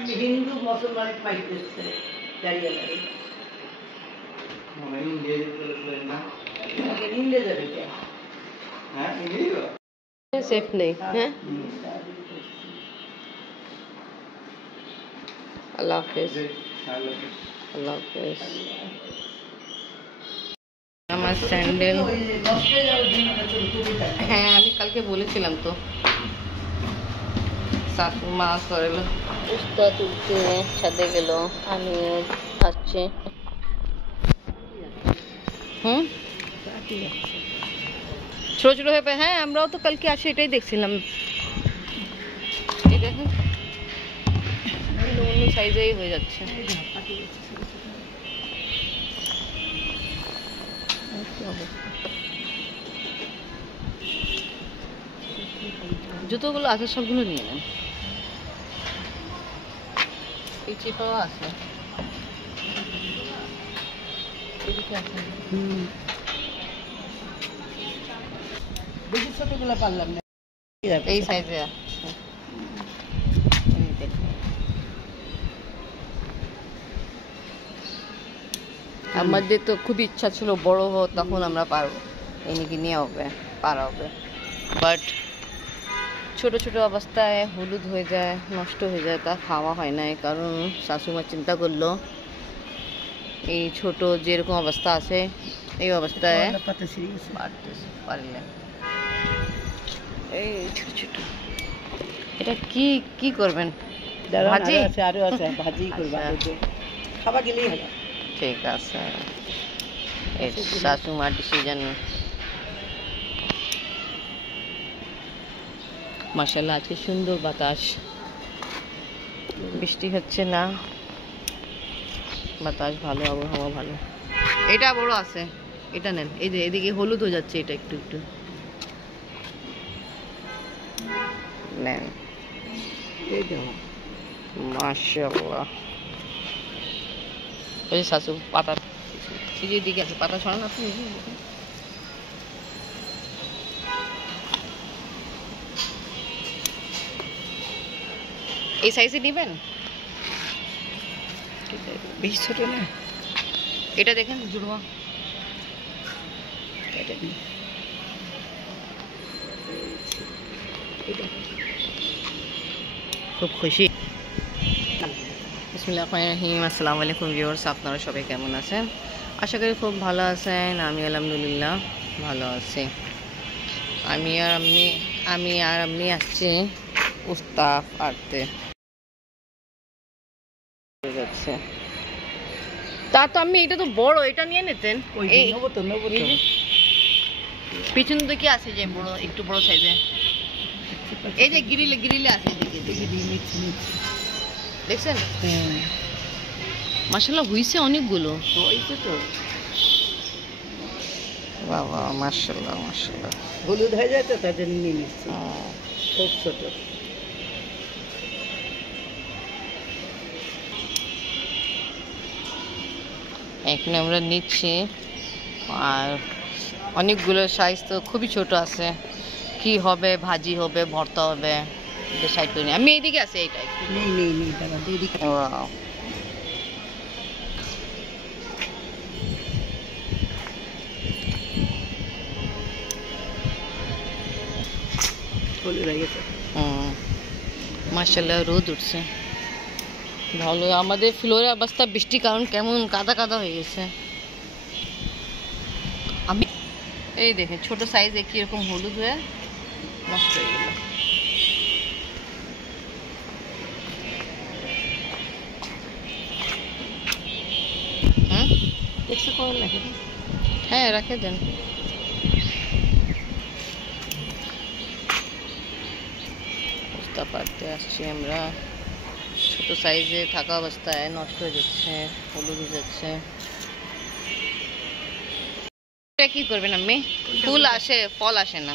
হিন্দু মুসলমান ফাইট করছে দাঁড়িয়ে দাঁড়িয়ে इंडिया जाबे क्या हां इंडिया सेफ नहीं है अल्लाह हाफिज अल्लाह हाफिज আমার স্যান্ডেল হ্যাঁ আমি কালকে বলেছিলাম তো শাশু মা করলো উস্তাদ উঠতে ছাদে গেল আমি আসছি ছোট ছোট হয়ে হ্যাঁ আমরাও তো কালকে আসি এটাই দেখছিলাম এই দেখেন অন্য সাইজেই হয়ে যাচ্ছে জুতোগুলো আছে সবগুলো নিয়ে নেন এই চিপাও আছে এদিকে আছে বেশি ছোটগুলো পারলাম না এই সাইজে আছে আমাদের তো খুব ইচ্ছা ছিল বড় হোক তখন আমরা পারবো এনেকে নিয়ে হবে পারা হবে বাট ছোট ছোট অবস্থায় হলুদ হয়ে যায় নষ্ট হয়ে যায় তা খাওয়া হয় না কারণ শাশুমা চিন্তা করলো এই ছোট যেরকম অবস্থা আছে এই অবস্থায় পারলে এই ছোট ছোট এটা কি কি করবেন ভাজি আছে আরো আছে ভাজি করব খাওয়া গেলেই হবে ঠিক আছে এই শাশুমা ডিসিশন মাশাআল্লাহ আজকে সুন্দর বাতাস বৃষ্টি হচ্ছে না বাতাস ভালো আবহাওয়া ভালো এটা বড় আছে এটা নেন এই যে এদিকে হলুদ হয়ে যাচ্ছে এটা একটু একটু নেন এই দেখো মাশাআল্লাহ ওই শাশু পাতা এই দিকে আছে পাতা ছড়ানো আপনি এই সাইজে নেবেন বেশি ছোট না এটা দেখেন জুড়বা খুব খুশি বিসমিল্লাহির রহমানির রহিম আসসালামু আলাইকুম ভিউয়ার্স আপনারা সবাই কেমন আছেন আশা করি খুব ভালো আছেন আমি আলহামদুলিল্লাহ ভালো আছি আমি আর আমি আসছি উস্তাদ আরতে যাচ্ছে তা তো আমি এটা তো বড় এটা নিয়ে নিতেন এই নেবো তো পিছন দিকে আছে যে বড় একটু বড় সাইজে এই যে গ্রিলে আছে দেখছেন মাশাআল্লাহ হইছে অনেকগুলো তো হইছে তো বাবা মাশাআল্লাহ মাশাআল্লাহ হলুদ হয়ে যায় তো তাদের নিয়ে নিচ্ছি খুব ছোট এখানে আমরা নিচ্ছি আর অনেকগুলো সাইজ তো খুবই ছোট আছে কি হবে ভাজি হবে ভর্তা হবে ডিসাইড করিনি আমি এইদিকে আছে এইটাই নেই দাদা এদিকে ওয়াও হলুদ হয়ে গেছে মাশাআল্লাহ রোদ উঠছে ভালো আমাদের ফ্লোরের অবস্থা বৃষ্টির কারণ কেমন কাদা কাদা হয়ে গেছে আমি এই দেখেন ছোট সাইজে কিরকম হলুদ হয়ে নষ্ট হয়ে গেল হ্যাঁ রাখে দেন বুঝতে পারতে আসছি আমরা ছোট সাইজে থাকা অবস্থায় নষ্ট হয়ে যাচ্ছে হলুদ হয়ে যাচ্ছে এটা কি করবেন আপনি ফুল আসে ফল আসে না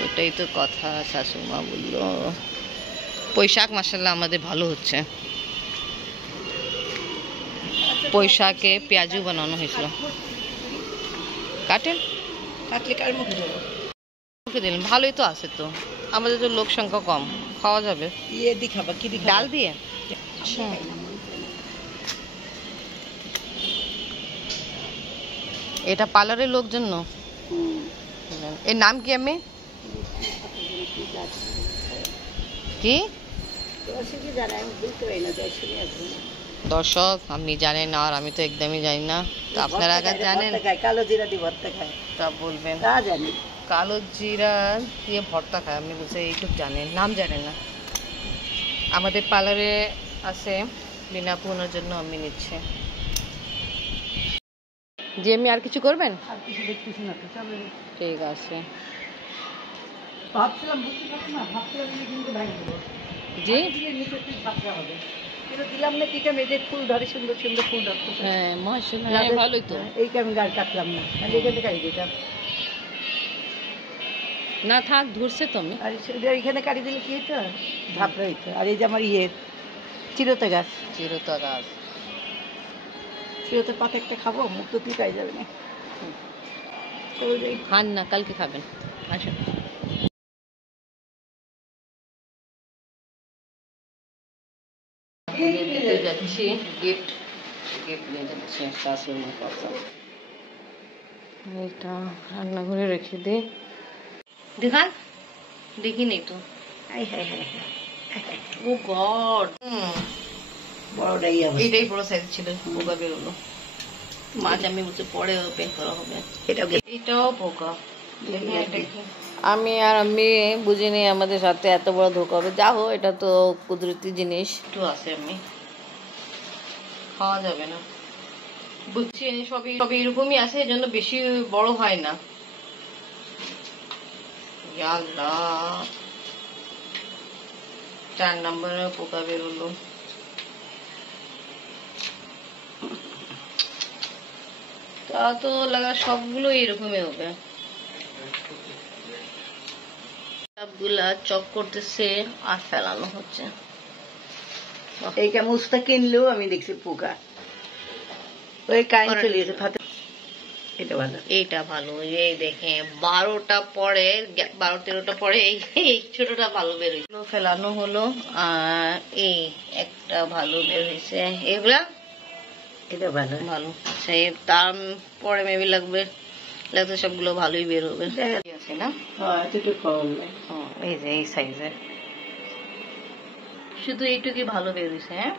ওটাই তো কথা শাশুমা বললো পুঁইশাক মাশাআল্লাহ আমাদের ভালো হচ্ছে পুঁইশাকে পেঁয়াজু বানানো হয়েছিল কাটেন কাটলে কার মুখে দেবো মুখে দিলেন ভালোই তো আছে তো আমাদের তো লোক সংখ্যা কম খাওয়া যাবে। ইয়ে দি খাবা, কি দি ডাল দিয়ে? আচ্ছা, এটা পার্লারের লোক জন্য। এর নাম কি? আমি কি দর্শক আপনি জানেন না, আর আমি তো একদমই জানি না। তো আপনারা আগে জানেন? কালো জিরা দিয়ে ভর্তা খায়, তা বলবেন। তা জানি কালো জিরা দিয়ে ভর্তা খায়, আপনি বলছে এইটুকু জানেন, নাম জানেন না। আমাদের পার্লারে আছে, বিনা পুনের জন্য আমি নিচ্ছে। যে আমি আর কিছু করবেন? আর কিছু দেখতেছি না তো, চলো। ঠিক আছে। ভাবছিলাম বুঝতে পারছি না, ভাবছিলাম কিন্তু ভাই জি, নিচে ঠিক ভাবতে হবে, কিন্তু দিলাম না। পিঠা মেজে ফুল ধরে, সুন্দর সুন্দর ফুল ধরতো। হ্যাঁ মাশাআল্লাহ, ভালোই তো। এইটা আমি গাছ কাটলাম না, আমি এখানে কাটি দিতাম। না থাক, ধরছে তো আমি। আর এখানে কাটি দিলে কি হতো, ধাপড়া হইতো। আর এই যে আমার চিরতা গাছ, চিরতা গাছ, চিরতা পাতা একটা খাবো, মুখ তো পিপাই যাবে না। খান না, কালকে খাবেন। আসুন। যাচ্ছি গিফট, নিয়ে যাচ্ছি শাশুড়ির কথা। এটা রান্নাঘরে রেখে দিই। দেখান, দেখিনি তো। ও গড, বড়টাই এটাই বড় সাইজ ছিল, পোকা বেরোলো। মাছ আমি বলছি পরে বের করা হবে। এটাও পোকা। আমি আর আমি বুঝিনি আমাদের সাথে এত বড় ধোকা হবে। যা হোক, এটা তো কুদরতি জিনিস। একটু আছে, আমি খাওয়া যাবে না বুঝছি। সবই এরকমই আছে, এই জন্য বেশি বড় হয় না। আল্লাহ, 4 নম্বরে পোকা বেরোলো। তা তো লাগা সবগুলো এরকমই হবে। সবগুলা চপ করতেছে আর ফেলানো হচ্ছে। এই চামচটা কিনলেও আমি দেখছি পোকা, ওই কারেন্ট চলে গেছে। এটা ভালো, এইটা ভালো। এই দেখে 12টা পরে, 12-13টা পরে এই ছোটটা ভালো বের হয়েছে, ফেলানো হলো। আর এই একটা ভালো বের হয়েছে। এগুলা এটা ভালো ভালো। আচ্ছা, তারপরে মেবি লাগবে সবগুলো ভালোই বের হবে। আছে না? এই যে এই সাইজের শুধু এইটুকুই ভালো বের হয়েছে। হ্যাঁ,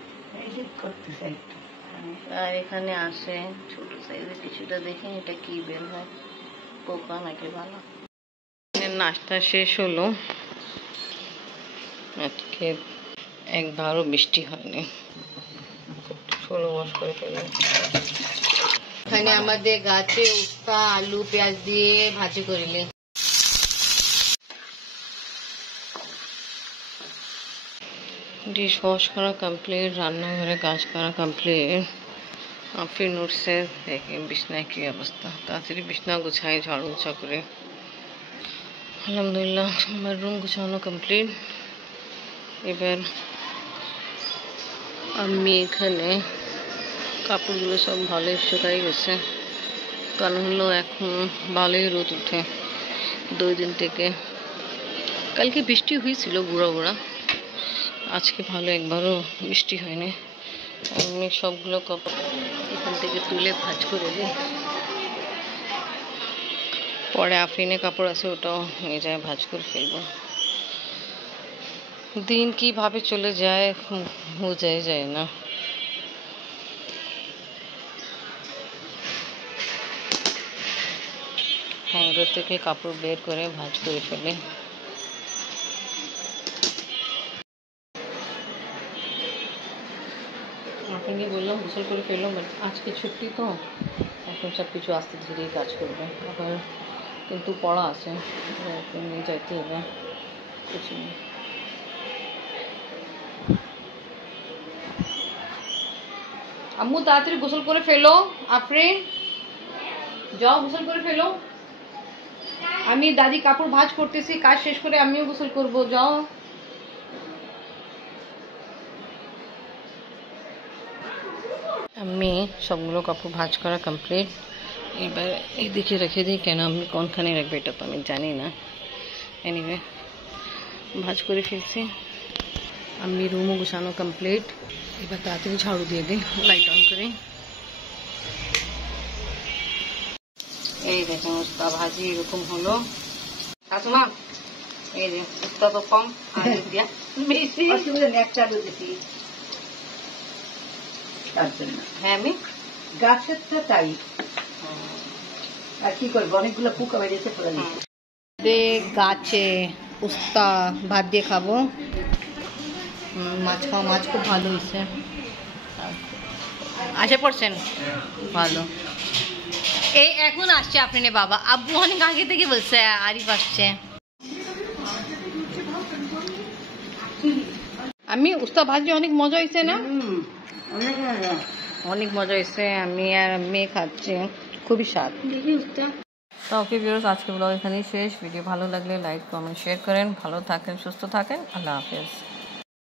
আর এখানে আসে ছোট সাইজের কিছুটা। দেখি এটা কি বের হয়, পোকা নাকি ভালো। নাস্তা শেষ হলো। আজকে একবারও বৃষ্টি হয়নি, 16 মাস করে ফেলে। এখানে আমাদের গাছে উস্তা, আলু, পেঁয়াজ দিয়ে ভাজি করিলে। ডিশ ওয়াশ করা কমপ্লিট, রান্নাঘরে কাজ করা কমপ্লিট। আফরিন উঠছে, দেখে বিছনায় কি অবস্থা। তাড়াতাড়ি বিছনা গুছাই, ঝাড়ু গুছা করে। আলহামদুলিল্লাহ আমার রুম গুছানো কমপ্লিট। এবার আমি এখানে কাপড়গুলো সব ভালোই শুকাই গেছে, কারণ হলো এখন ভালোই রোদ উঠে 2 দিন থেকে। কালকে বৃষ্টি হয়েছিল গুঁড়া গুঁড়া, আজকে ভালো একবারও বৃষ্টি হয়নি। আমি সবগুলো কাপড় এখান থেকে তুলে ভাঁজ করে দিই। পরে আফরিনের কাপড় আছে, ওটাও নিয়ে যায় ভাঁজ করে ফেলবো। দিন কিভাবে চলে যায় বোঝাই যায় না। হ্যাঙ্গার থেকে কাপড় বের করে ভাঁজ করে ফেলে। আপনাকে বললাম গোসল করে ফেললাম, বাট আজকে ছুটি তো, এখন সব কিছু আস্তে ধীরেই কাজ করবে। আবার কিন্তু পড়া আছে, নিয়ে যাইতে হবে। কিছু নেই। আম্মু তাড়াতাড়ি গোসল করে ফেলো। আফরিন যাও গোসল করে ফেলো। আমি দাদি কাপড় ভাঁজ করতেছি, কাজ শেষ করে আমিও গোসল করব। যাও। আমি সবগুলো কাপড় ভাঁজ করা কমপ্লিট। এবার এইদিকে রেখে দিই, কেন আমি কোনখানে রাখবো এটা তো আমি জানি না। এনিওয়ে ভাঁজ করে ফেলছি। আমি রুমও গুছানো কমপ্লিট। এবার তাড়াতাড়ি ঝাড়ু দিয়ে দিই, লাইট অন করে। এই দেখুন উস্তা ভাজি এরকম হলো। শাশুমা এই যে উস্তা তো কম, আলু দিয়া বেশি। অসুবিধা নেই, একটা আলু বেশি তার জন্য। হ্যাঁ আমি গাছের তো তাই, আর কি করবো, অনেকগুলো পোকা বেরিয়েছে পড়ে গেছে। গাছে উস্তা ভাত দিয়ে খাবো। মাছ খাওয়া, মাছ খুব ভালো হয়েছে। আশা পড়ছেন ভালো। এই এখন আসছে আপনি নে বাবা, আব্বু অনেক আগে থেকে বলছে আরিফ আসছে। আমি উস্তা ভাজি অনেক মজা হয়েছে না? অনেক মজা হয়েছে। আমি আর মেয়ে খাচ্ছি, খুবই স্বাদ। তো ওকে ভিউয়ার্স, আজকে ব্লগ এখানেই শেষ। ভিডিও ভালো লাগলে লাইক কমেন্ট শেয়ার করেন। ভালো থাকেন, সুস্থ থাকেন। আল্লাহ হাফেজ।